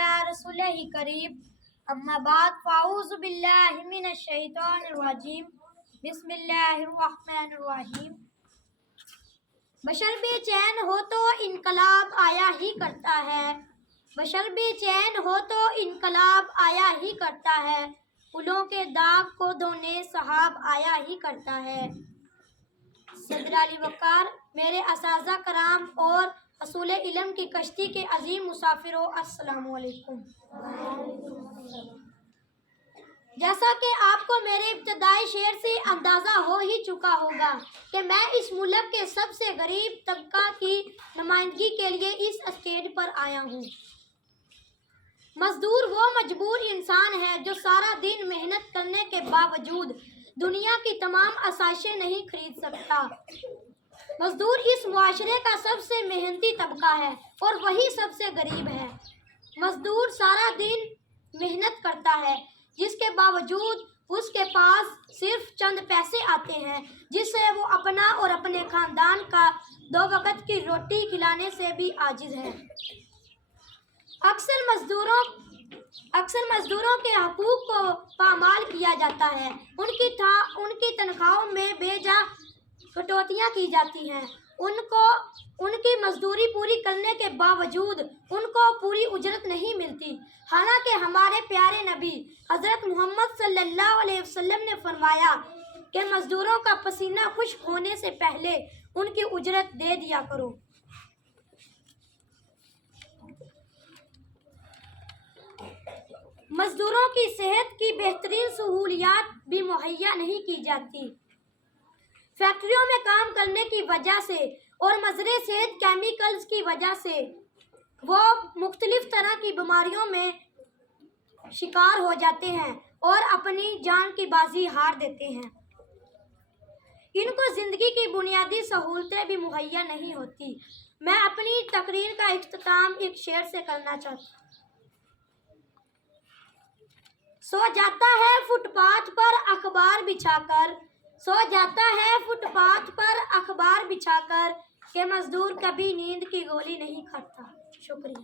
अला रसूलिही करीम अम्मा बाद फ़ाऊज़ु बिल्लाहि मिनश शैतानिर रजीम बिस्मिल्लाहिर रहमानिर रहीम। बशर बेचैन हो तो इनकलाब आया ही करता है, बशर बेचैन हो तो इनकलाब आया ही करता है, फूलों के दाग को धोने सहाब आया ही करता है। सदर अली वक़ार, मेरे असाज़ा कराम और हसूल इल्म की कश्ती के अजीम मुसाफिरों, अस्सलामु अलैकुम। जैसा कि आपको मेरे इब्तदाई शेर से अंदाज़ा हो ही चुका होगा कि मैं इस मुल्क के सबसे गरीब तबका की नुमाइंदगी के लिए इस स्टेज पर आया हूँ। मजदूर वो मजबूर इंसान है जो सारा दिन मेहनत करने के बावजूद दुनिया की तमाम आसाइशें नहीं खरीद सकता। मजदूर इस मुआशरे का सबसे मेहनती तबका है और वही सबसे गरीब है। मजदूर सारा दिन मेहनत करता है, जिसके बावजूद उसके पास सिर्फ चंद पैसे आते हैं, जिससे वो अपना और अपने खानदान का 2 वक्त की रोटी खिलाने से भी आजिज है। अक्सर मजदूरों के हकूक को पामाल किया जाता है। उनकी तनख्वाहों में बेजा कटौतियाँ की जाती हैं। उनकी मजदूरी पूरी करने के बावजूद उनको पूरी उजरत नहीं मिलती। हालांकि हमारे प्यारे नबी हज़रत मोहम्मद सल्लल्लाहु अलैहि वसल्लम ने फरमाया कि मजदूरों का पसीना खुश्क होने से पहले उनकी उजरत दे दिया करो। मजदूरों की सेहत की बेहतरीन सहूलियात भी मुहैया नहीं की जाती। फैक्ट्रियों में काम करने की वजह से और मज़रे सेहत केमिकल्स की वजह से वो मुख्तलिफ तरह की बीमारियों में शिकार हो जाते हैं और अपनी जान की बाजी हार देते हैं। इनको ज़िंदगी की बुनियादी सहूलतें भी मुहैया नहीं होती। मैं अपनी तकरीर का इख्तिताम एक शेर से करना चाहता हूँ। सो जाता है फुटपाथ पर अखबार बिछाकर, सो जाता है फुटपाथ पर अखबार बिछाकर, कि मजदूर कभी नींद की गोली नहीं खाता। शुक्रिया।